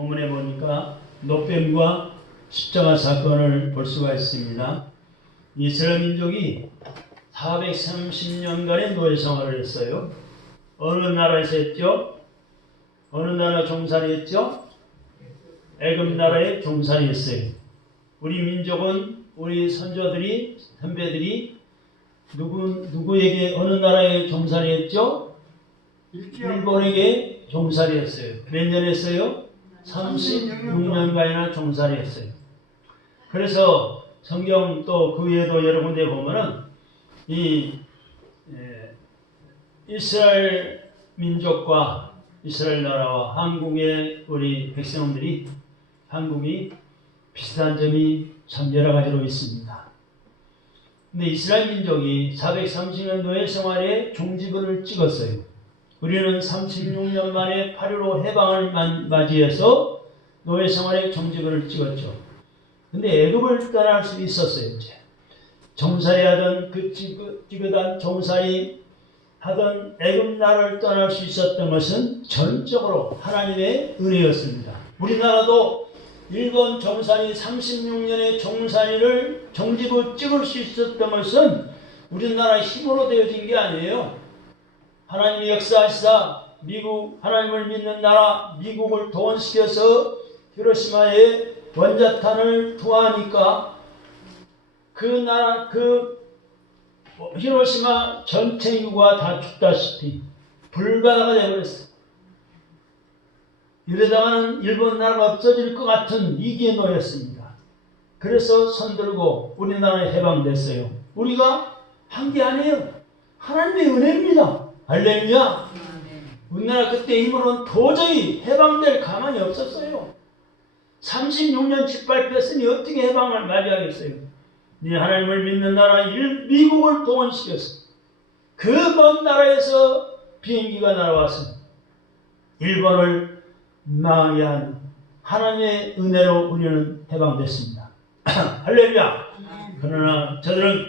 본문에 보니까 노뱀과 십자가 사건을 볼 수가 있습니다. 이스라엘 민족이 430년간의 노예 생활을 했어요. 어느 나라에서 했죠? 어느 나라 종살이 했죠? 애굽 나라의 종살이 했어요. 우리 민족은 우리 선조들이 선배들이 누구에게 어느 나라에 종살이 했죠? 일본에게 종살이 했어요. 몇 년 했어요? 36년간이나 종살이 했어요. 그래서 성경 또 그 외에도 여러 군데 보면은 이스라엘 민족과 이스라엘 나라와 한국의 우리 백성들이 한국이 비슷한 점이 참 여러 가지로 있습니다. 근데 이스라엘 민족이 430년 노예 생활에 종지부를 찍었어요. 우리는 36년 만에 8.15 해방을 맞이해서 노예 생활에 종지부를 찍었죠. 근데 애굽을 떠날 수 있었어요. 이제 종살이 하던 그 찌긋한 종살이 하던 애굽 나라를 떠날 수 있었던 것은 전적으로 하나님의 은혜였습니다. 우리나라도 일본 종살이 36년의 종살이를 종지부 찍을 수 있었던 것은 우리나라의 힘으로 되어진 게 아니에요. 하나님이 역사하시사 미국, 하나님을 믿는 나라 미국을 동원시켜서 히로시마에 원자탄을 투하하니까 그 나라, 히로시마 전체 인구가 다 죽다시피 불가다가 되어버렸어요. 이러다가는 일본 나라가 없어질 것 같은 위기에 놓였습니다. 그래서 손들고 우리나라에 해방됐어요. 우리가 한 게 아니에요. 하나님의 은혜입니다. 할렐루야. 우리나라 그때 힘으로는 도저히 해방될 가망이 없었어요. 36년 짓밟혔으니 어떻게 해방을 맞이하겠어요. 네 하나님을 믿는 나라 미국을 동원시켰어. 그 먼 나라에서 비행기가 날아와서 일본을 망하게 한 하나님의 은혜로 우리는 해방됐습니다. 할렐루야. 그러나 저들은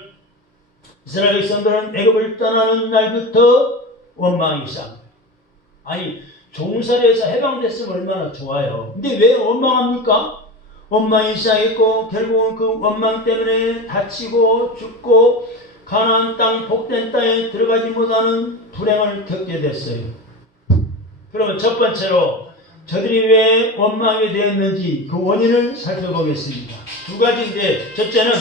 이스라엘 백성들은 애굽을 떠나는 날부터 원망하기 시작합니다. 아니 종살이에서 해방됐으면 얼마나 좋아요. 근데 왜 원망합니까? 원망이 시작했고 결국은 그 원망 때문에 다치고 죽고 가나안 땅 복된 땅에 들어가지 못하는 불행을 겪게 됐어요. 그러면 첫 번째로 저들이 왜 원망하게 되었는지 그 원인을 살펴보겠습니다. 두 가지인데 첫째는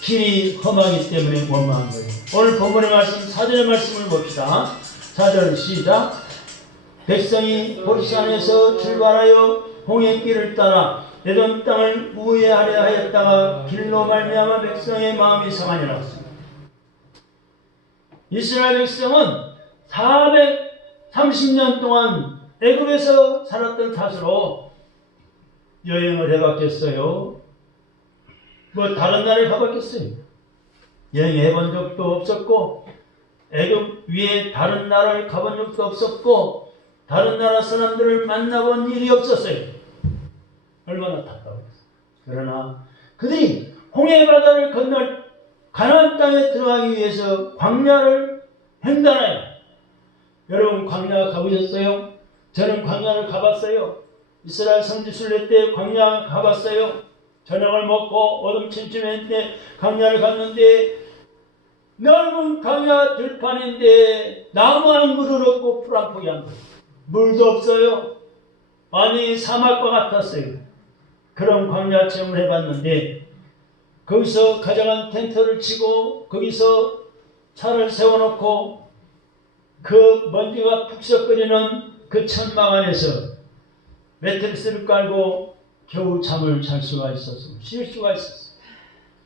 길이 험하기 때문에 원망한 거예요. 오늘 본문의 말씀 4절의 말씀을 봅시다. 4절 시작. 백성이 호르산에서 출발하여 홍해길을 따라 에돔 땅을 우회하려 하였다가 길로 말미암아 백성의 마음이 상하니라. 이스라엘 백성은 430년 동안 애굽에서 살았던 탓으로 여행을 해봤겠어요? 뭐 다른 나라에 가봤겠어요? 여행해본 적도 없었고 애굽 위에 다른 나라를 가본 적도 없었고 다른 나라 사람들을 만나본 일이 없었어요. 얼마나 답답했어요. 그러나 그들이 홍해 바다를 건널 가나안 땅에 들어가기 위해서 광야를 횡단해요. 여러분 광야 가보셨어요? 저는 광야를 가봤어요. 이스라엘 성지순례 때 광야 가봤어요. 저녁을 먹고 어둠 침침했는데 광야를 갔는데 넓은 광야 들판인데 나무 한 그루 없고 풀 한 포기 안 보여요. 물도 없어요. 아니 사막과 같았어요. 그런 광야 체험을 해봤는데 거기서 가져간 텐트를 치고 거기서 차를 세워놓고 그 먼지가 푹석거리는 그 천막 안에서 매트리스를 깔고 겨우 잠을 잘 수가 있었어. 쉴 수가 있었어.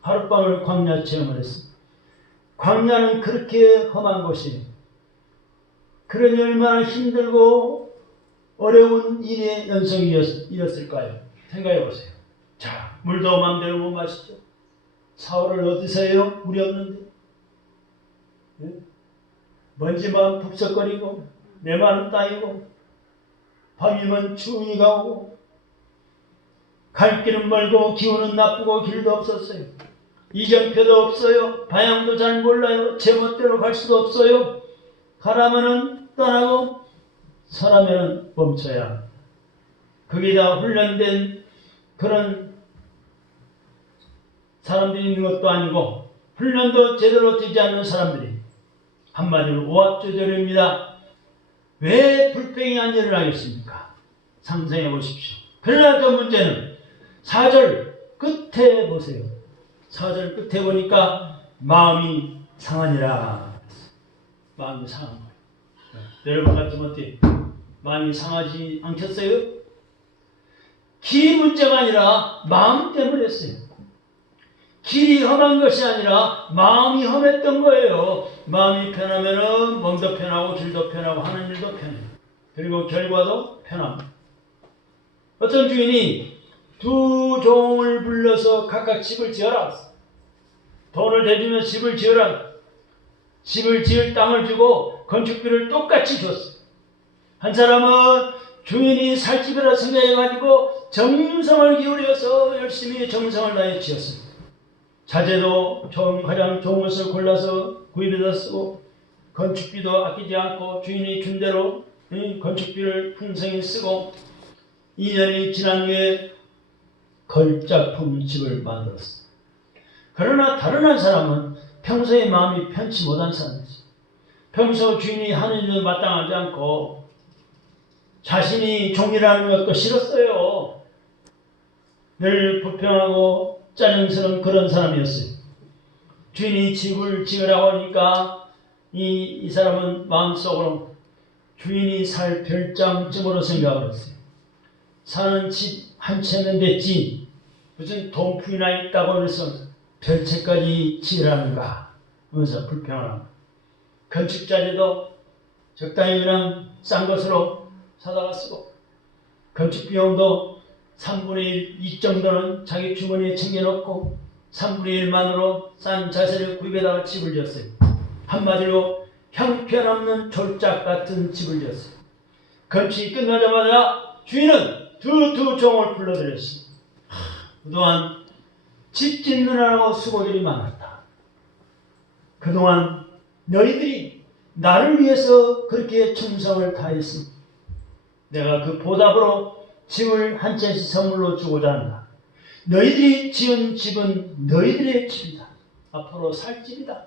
하룻밤을 광야 체험을 했어. 광야는 그렇게 험한 곳이에요. 그러니 얼마나 힘들고 어려운 일의 연속이었을까요? 생각해 보세요. 자, 물도 마음대로 못 마시죠. 샤워를 어디서 해요? 물이 없는데. 네? 먼지만 푹석거리고 메마른 땅이고 밤이면 추위가 오고 갈 길은 멀고 기후는 나쁘고 길도 없었어요. 이정표도 없어요. 방향도 잘 몰라요. 제멋대로 갈 수도 없어요. 가라면은 떠나고 서라면은 멈춰야 합니다. 거기다 훈련된 그런 사람들이 있는 것도 아니고 훈련도 제대로 되지 않는 사람들이 한마디로 오합조절입니다. 왜 불평이 안 일어나겠습니까? 상상해 보십시오. 그러나 그 문제는 4절 끝에 보세요. 4절 끝에 보니까 마음이 상하니라. 마음이 상한 거예요. 여러분 같으면 어때요? 마음이 상하지 않겠어요? 길이 문제가 아니라 마음 때문이었어요. 길이 험한 것이 아니라 마음이 험했던 거예요. 마음이 편하면은 몸도 편하고 길도 편하고 하는 일도 편해요. 그리고 결과도 편합니다. 어떤 주인이 두 종을 불러서 각각 집을 지어라. 돈을 대주면 집을 지어라. 집을 지을 땅을 주고 건축비를 똑같이 줬어요. 한 사람은 주인이 살 집이라 생각해가지고 정성을 기울여서 열심히 정성을 다해 지었습니다. 자재도 가장 좋은 것을 골라서 구입해서 쓰고 건축비도 아끼지 않고 주인이 준 대로 건축비를 풍성히 쓰고 2년이 지난 후에 걸작품 집을 만들었습니다. 그러나 다른 한 사람은 평소에 마음이 편치 못한 사람이었어요. 평소 주인이 하는 일을 마땅하지 않고 자신이 종이라는 것도 싫었어요. 늘 불평하고 짜증스러운 그런 사람이었어요. 주인이 집을 지으라고 하니까 이 사람은 마음속으로 주인이 살 별장쯤으로 생각을 했어요. 사는 집 한 채는 됐지 무슨 동풍이나 있다고 해서 별채까지 지으라는가 하면서 불평을 합니다. 건축자재도 적당히 그냥 싼 것으로 사다가 쓰고 건축 비용도 3분의 1, 이 정도는 자기 주머니에 챙겨놓고 3분의 1만으로 싼 자재를 구입해다가 집을 지었어요. 한마디로 형편없는 졸작 같은 집을 지었어요. 건축이 끝나자마자 주인은 두 종을 불러들였습니다. 그동안 집 짓느라고 수고들이 많았다. 그동안 너희들이 나를 위해서 그렇게 충성을 다했습니다. 내가 그 보답으로 집을 한 채씩 선물로 주고자 한다. 너희들이 지은 집은 너희들의 집이다. 앞으로 살 집이다.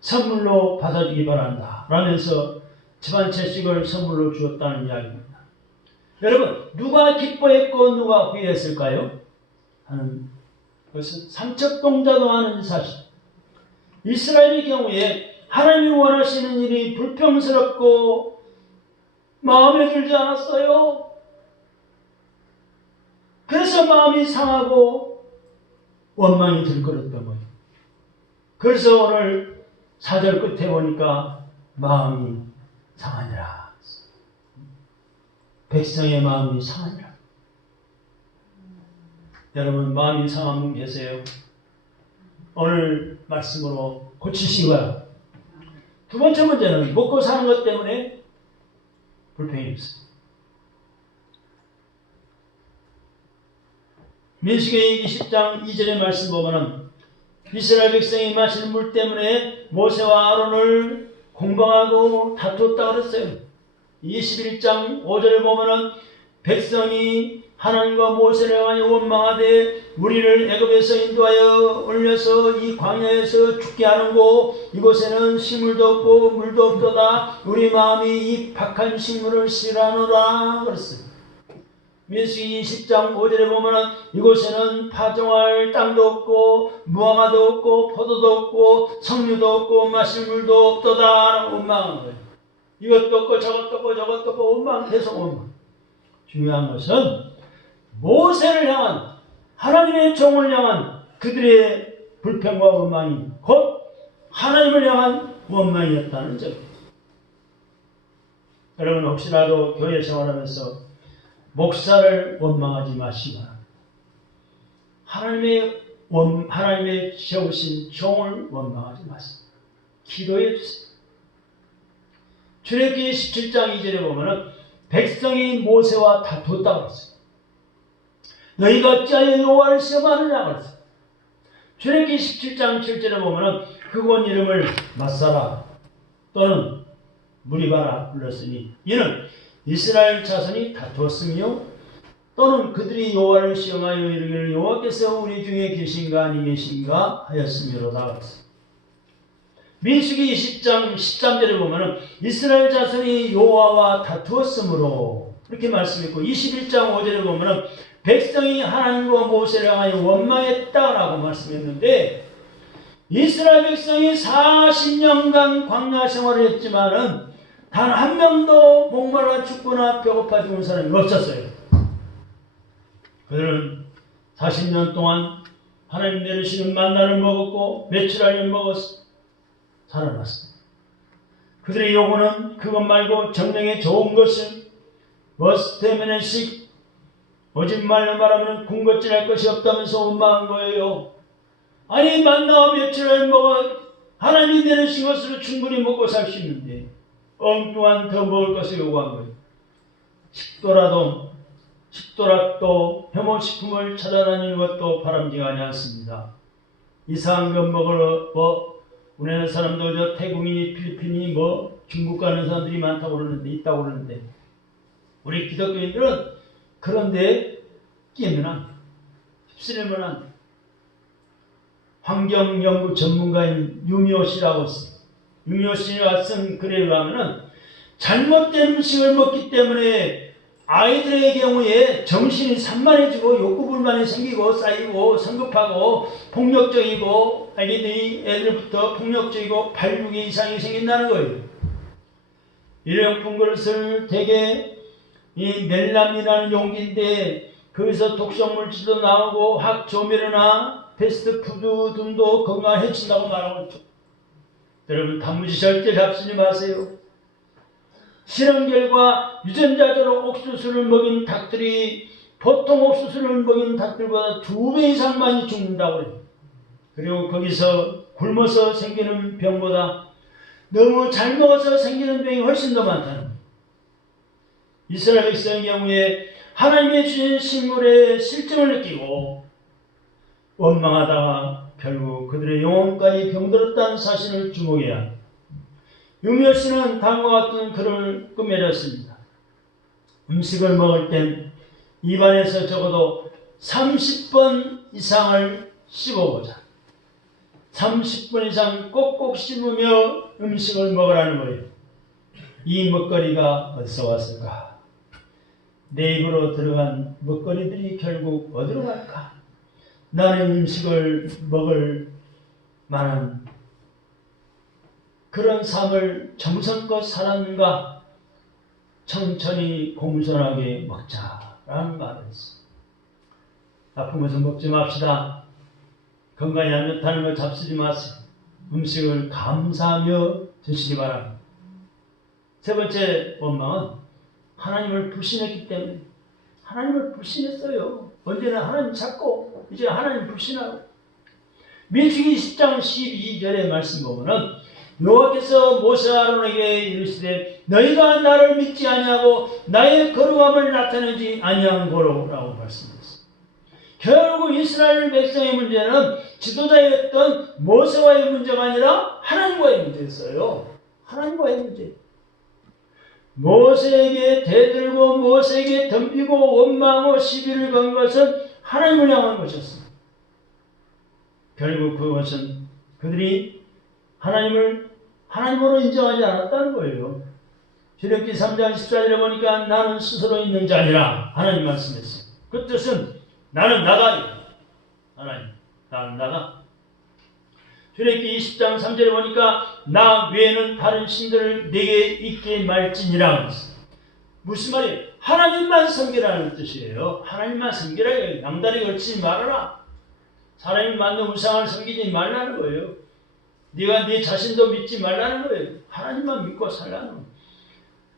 선물로 받아주기 바란다. 라면서 집 한 채씩을 선물로 주었다는 이야기입니다. 여러분, 누가 기뻐했고 누가 후회했을까요? 하는 것은 삼척동자도 아는 사실. 이스라엘의 경우에 하나님이 원하시는 일이 불평스럽고 마음에 들지 않았어요. 그래서 마음이 상하고 원망이 들끓었던 거예요. 그래서 오늘 4절 끝에 보니까 마음이 상하니라. 백성의 마음이 상하니라. 여러분 마음이 상한 분 계세요? 오늘 말씀으로 고치시기 바랍니다. 두 번째 문제는 먹고 사는 것 때문에 불평이 있습니다. 민수기 20장 2절의 말씀 보면은 이스라엘 백성이 마시는 물 때문에 모세와 아론을 공방하고 다투었다고 그랬어요. 21장 5절을 보면은 백성이 하나님과 모세를 향하여 원망하되 우리를 애굽에서 인도하여 올려서 이 광야에서 죽게 하는고 이곳에는 식물도 없고 물도 없도다. 우리 마음이 이 박한 식물을 싫어하노라 그랬어요. 민수기 20장 5절에 보면은 이곳에는 파종할 땅도 없고 무화과도 없고 포도도 없고 석류도 없고 마실 물도 없도다. 원망하는 거예요. 이것도 없고 저것도 없고 저것도 없고 원망, 계속 원망. 중요한 것은 모세를 향한 하나님의 종을 향한 그들의 불평과 원망이 곧 하나님을 향한 원망이었다는 점입니다. 여러분 혹시라도 교회 생활하면서 목사를 원망하지 마시기 바랍니다. 하나님의 세우신 종을 원망하지 마세요. 기도해 주세요. 출애굽기 17장 2절에 보면은 백성이 모세와 다투었다고 했어요. 너희가 어찌하여 여호와를 시험하느냐고 했어요. 출애굽기 17장 7절에 보면은 그곳 이름을 마사라 또는 무리바라 불렀으니 이는 이스라엘 자손이 다투었으며 또는 그들이 여호와를 시험하여 이르기를 여호와께서 우리 중에 계신가 아니 계신가 하였으므로다. 민수기 20장 13절에 보면은 이스라엘 자손이 여호와와 다투었으므로 이렇게 말씀했고, 21장 5절에 보면은 백성이 하나님과 모세를 향하여 원망했다라고 말씀했는데, 이스라엘 백성이 40년간 광야 생활을 했지만은 단 한 명도 목말라 죽거나 배고파 죽은 사람이 없었어요. 그들은 40년 동안 하나님 내리시는 만나를 먹었고 메추라기를 먹었어 살아났습니다. 그들의 요구는 그것 말고 정령에 좋은 것은 머스테메네식 오직 말로 말하면 군것질할 것이 없다면서 원망한 거예요. 아니 만나와 메추라기를 먹어 하나님이 내리신 것으로 충분히 먹고 살 수 있는데 엉뚱한 더 먹을 것을 요구한 거예요. 식도락도 혐오식품을 찾아다니는 것도 바람직하지 않습니다. 이상한 것 먹으러 우리나라 사람도 저 태국인이 필리핀이 중국 가는 사람들이 많다고 그러는데 있다고 그러는데 우리 기독교인들은 그런데 끼면 안 돼. 휩쓸리면 안 돼. 환경연구 전문가인 유미오 씨라고 있어요. 유미오 씨가 쓴 글에 의하면은 잘못된 음식을 먹기 때문에 아이들의 경우에 정신이 산만해지고 욕구불만이 생기고 쌓이고 성급하고 폭력적이고 애들부터 폭력적이고 발육의 이상이 생긴다는 거예요. 일회용품 그릇을 대개 이 멜람이라는 용기인데 거기서 독성물질도 나오고 화학조미료나 패스트푸드 등도 건강을 해친다고 말하고 있죠. 여러분 단무지 절대 잡수지 마세요. 실험 결과 유전자적으로 옥수수를 먹인 닭들이 보통 옥수수를 먹인 닭들보다 2배 이상 많이 죽는다고 해요. 그리고 거기서 굶어서 생기는 병보다 너무 잘 먹어서 생기는 병이 훨씬 더 많다는 거예요. 이스라엘 백성의 경우에 하나님의 주신 식물의 실정을 느끼고 원망하다가 결국 그들의 영혼까지 병들었다는 사실을 주목해야 합니다. 유미오 씨는 다음과 같은 글을 끝맺었습니다. 음식을 먹을 땐 입안에서 적어도 30번 이상을 씹어보자. 30분 이상 꼭꼭 씹으며 음식을 먹으라는 거예요. 이 먹거리가 어디서 왔을까? 내 입으로 들어간 먹거리들이 결국 어디로 갈까? 나는 음식을 먹을 만한 그런 삶을 정성껏 살았는가? 천천히 공손하게 먹자라는 말을 했어요. 나쁜 것은 먹지 맙시다. 건강에 안 좋다는 거 잡수지 마세요. 음식을 감사하며 드시기 바랍니다. 세 번째 원망은 하나님을 불신했기 때문에 하나님을 불신했어요. 언제나 하나님 찾고 이제 하나님 불신하고. 민수기 10장 12절의 말씀 보면은 여호와께서 모세와 아론에게 이르시되 너희가 나를 믿지 아니하고 나의 거룩함을 나타내지 아니한 고로라고 말씀했습니다. 결국 이스라엘 백성의 문제는 지도자였던 모세와의 문제가 아니라 하나님과의 문제였어요. 하나님과의 문제. 모세에게 대들고 모세에게 덤비고 원망하고 시비를 건 것은 하나님을 향한 것이었습니다. 결국 그것은 그들이 하나님으로 인정하지 않았다는 거예요. 출애굽기 3장 14절에 보니까 나는 스스로 있는 자니라 하나님 말씀했어요. 그 뜻은 나는 나다. 하나님 나는 나다. 출애굽기 20장 3절에 보니까 나 외에는 다른 신들을 내게 있게 말지니라 했어요. 무슨 말이에요? 하나님만 섬기라는 뜻이에요. 하나님만 섬기라. 남다리 걸치지 말아라. 사람이 만든 우상을 섬기지 말라는 거예요. 네가 네 자신도 믿지 말라는 거예요. 하나님만 믿고 살라는 거예요.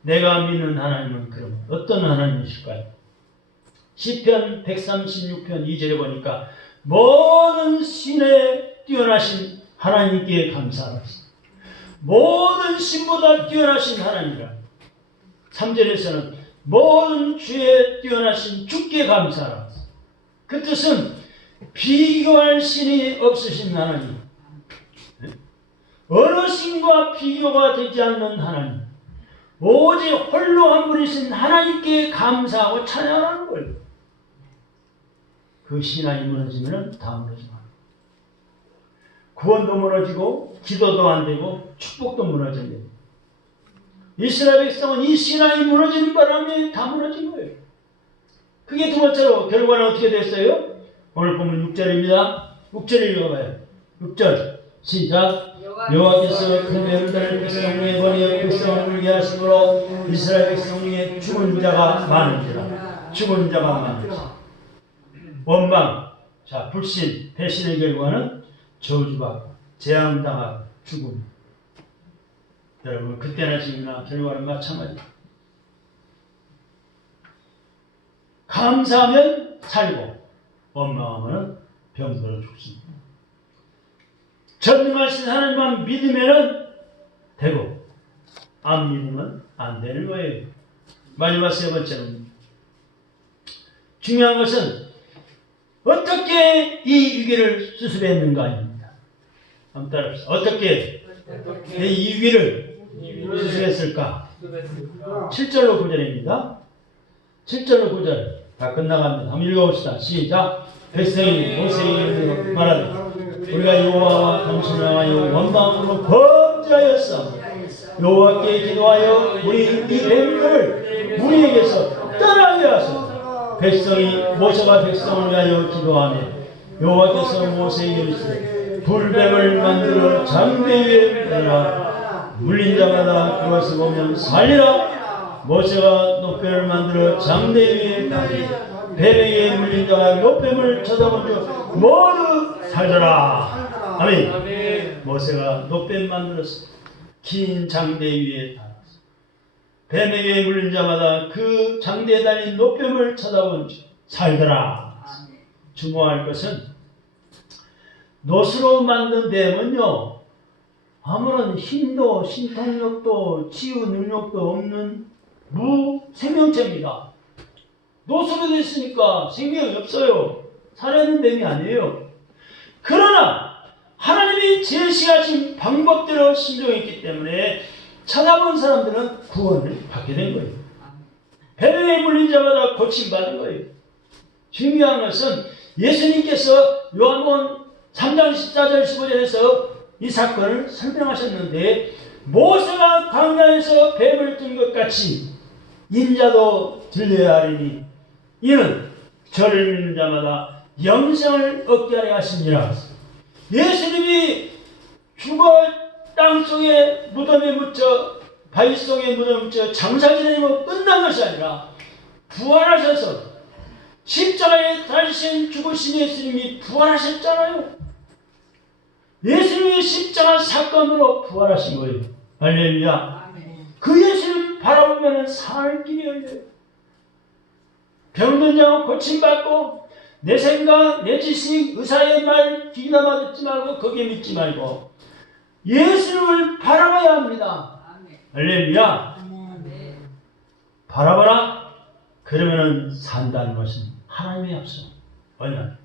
내가 믿는 하나님은 그럼 어떤 하나님이실까요? 시편 136편 2절에 보니까 모든 신에 뛰어나신 하나님께 감사하겠습니다. 모든 신보다 뛰어나신 하나님이라. 3절에서는 모든 주에 뛰어나신 주께 감사하라. 그 뜻은 비교할 신이 없으신 하나님, 어느 신과 비교가 되지 않는 하나님, 오직 홀로 한 분이신 하나님께 감사하고 찬양하는 거예요. 그 신앙이 무너지면 다 무너집니다. 구원도 무너지고 기도도 안 되고 축복도 무너집니다. 이스라엘 백성은 이 신앙이 무너지는 바람에 다 무너진 거예요. 그게 두 번째로 결과는 어떻게 됐어요? 오늘 보면 6절입니다. 6절 읽어봐요. 6절 시작. 여호와께서 큰 배를 달린 백성 중에 번이어 백성을 울게 하심으로 이스라엘 백성 중에 죽은 자가 많은지라. 죽은 자가 많은지라. 원망, 자 불신, 배신의 결과는 저주받고 재앙당하고 죽음. 여러분 그때나 지금이나 결과는 마찬가지입니다. 감사하면 살고 원망하면 병들어 죽습니다. 전능하신 하나님만 믿으면 되고 안 믿으면 안 되는 거예요. 마지막 세 번째는 중요한 것은 어떻게 이 위기를 수습했는가입니다. 한번 따라합시다. 어떻게 이 위기를 수습했을까? 7절로 9절입니다. 7절로 9절 다 끝나갑니다. 한번 읽어봅시다. 시작. 백성이 모세에게 말하되 우리가 여호와와 당신을 향하여 원망으로 범죄하였어. 여호와께 기도하여 우리 이 뱀들을 우리에게서 떠나게 하소서. 백성이 모세가 백성을 위하여 기도하며 여호와께서 모세에게 이르시되 불뱀을 만들어 장대 위에 내라. 물린 자마다 그것을 보면 살리라. 모세가 노뱀을 만들어 장대 위에 달리 뱀에게 물린 자가 노뱀을 쳐다본 줄 모두 살더라. 아멘. 모세가 노뱀 만들었어. 긴 장대 위에 달았어. 뱀에게 물린 자마다 그 장대에 달린 노뱀을 쳐다본 줄 살더라. 주목할 것은 노스로 만든 뱀은요 아무런 힘도 신통력도 치유 능력도 없는 무생명체입니다. 노스로 됐으니까 생명이 없어요. 살아있는 뱀이 아니에요. 그러나 하나님이 제시하신 방법대로 순종했기 때문에 찾아본 사람들은 구원을 받게 된 거예요. 뱀에 물린 자마다 고침받은 거예요. 중요한 것은 예수님께서 요한복음 3장 14절 15절에서 이 사건을 설명하셨는데 모세가 광야에서 뱀을 뜬 것 같이 인자도 들려야 하리니 이는 저를 믿는 자마다 영생을 얻게 하려 하시니라. 예수님이 죽어 땅속에 무덤에 묻혀 바위 속에 무덤에 묻혀 장사 지내고 끝난 것이 아니라 부활하셔서 십자가에 달리신 죽으신 예수님이 부활하셨잖아요. 예수님이 십자가 사건으로 부활하신 거예요. 할렐루야. 그 예수님 바라보면 살 길이 열려요. 병든 자가 고침받고 내 생각, 내 지식, 의사의 말 귀담아 듣지 말고 거기에 믿지 말고 예수님을 바라봐야 합니다. 할렐루야. 바라봐라. 그러면 산다는 것은 하나님의 약속, 언약.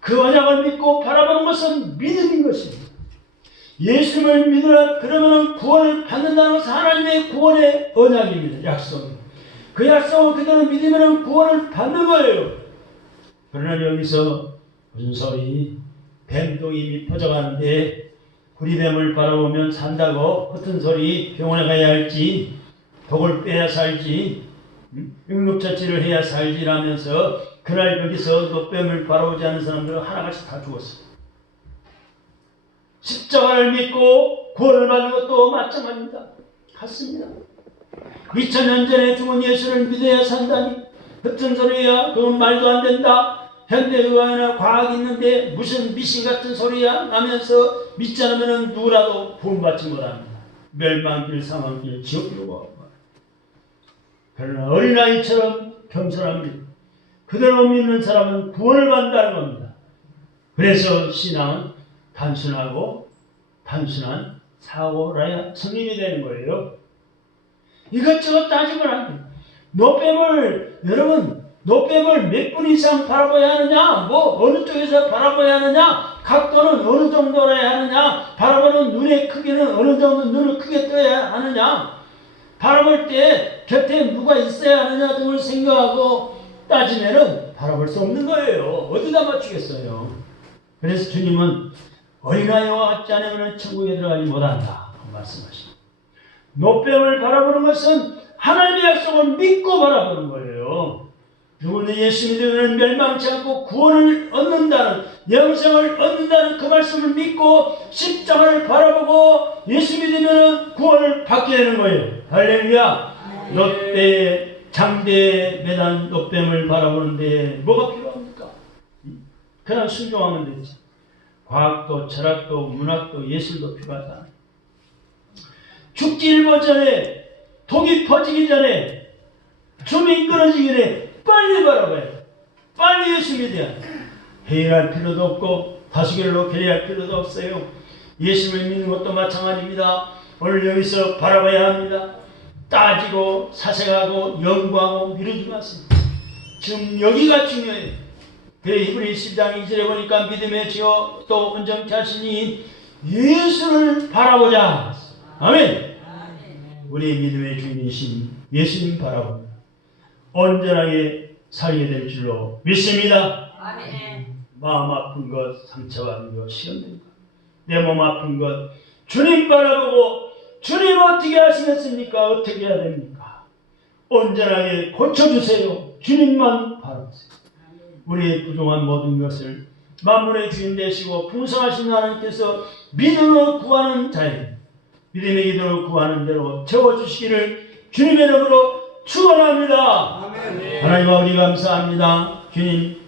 그 언약을 믿고 바라보는 것은 믿음인 것입니다. 예수님을 믿으라. 그러면 구원을 받는다는 것은 하나님의 구원의 언약입니다. 약속입니다. 그 약속을 그대로 믿으면 구원을 받는 거예요. 그러나 여기서 무슨 소리? 뱀똥이 퍼져가는데 구리뱀을 바라보면 산다고 허튼 소리. 병원에 가야 할지 독을 빼야 살지 응급처치를 해야 살지라면서 그날 거기서 노뱀을 바라보지 않는 사람들은 하나같이 다 죽었어요. 십자가를 믿고 구원을 받는 것도 마찬가지입니다. 같습니다. 2000년 전에 죽은 예수를 믿어야 산다니 허튼 소리야. 그건 말도 안 된다. 현대의학이나 과학이 있는데 무슨 미신 같은 소리야 하면서 믿지 않으면 누구라도 구원받지 못합니다. 멸망길, 사망길, 지옥길로 가고. 그러나 어린아이처럼 겸손합니다. 그대로 믿는 사람은 구원을 받는다는 겁니다. 그래서 신앙은 단순하고 단순한 사고라야 성립이 되는 거예요. 이것저것 따지면 안 돼요. 여러분 노뱀을 몇 분 이상 바라봐야 하느냐, 어느 쪽에서 바라봐야 하느냐, 각도는 어느 정도라야 하느냐, 바라보는 눈의 크기는 어느 정도 눈을 크게 떠야 하느냐, 바라볼 때 곁에 누가 있어야 하느냐 등을 생각하고 따지면은 바라볼 수 없는 거예요. 어디다 맞추겠어요? 그래서 주님은 어린아이와 같지 않으면 천국에 들어가지 못한다 말씀하십니다. 노뱀을 바라보는 것은 하나님의 약속을 믿고 바라보는 거예요. 누구는 예수 믿으면 멸망치 않고 구원을 얻는다는, 영생을 얻는다는 그 말씀을 믿고 십자가를 바라보고 예수 믿으면 구원을 받게 되는 거예요. 할렐루야. 롯데의 장대에 매단 노뱀을 바라보는데 뭐가 필요합니까? 그냥 순종하면 되지. 과학도 철학도 문학도 예술도 필요하다. 죽기 일보 전에, 독이 퍼지기 전에, 숨이 끊어지기 전에 빨리 바라봐야 돼. 빨리 예수 믿어야 돼. 회의할 필요도 없고 다수결로 결의할 필요도 없어요. 예수를 믿는 것도 마찬가지입니다. 오늘 여기서 바라봐야 합니다. 따지고 사색하고 연구하고 미루지 마세요. 지금 여기가 중요해요. 그래 히브리 10장 2절에 보니까 믿음의 지요 또 온전케 하시니 예수를 바라보자. 아멘. 우리 믿음의 주인이신 예수님 바라보며 온전하게 살게 될 줄로 믿습니다. 아멘. 마음 아픈 것, 상처받은 것, 시험된 것, 내 몸 아픈 것 주님 바라보고 주님 어떻게 하시겠습니까? 어떻게 해야 됩니까? 온전하게 고쳐주세요. 주님만 바라보세요. 우리의 부족한 모든 것을 만물의 주인 되시고 풍성하신 하나님께서 믿음으로 구하는 자에게 믿음의 기도로 구하는 대로 채워주시기를 주님의 이름으로 축원합니다. 아멘. 하나님 아버지 감사합니다. 주님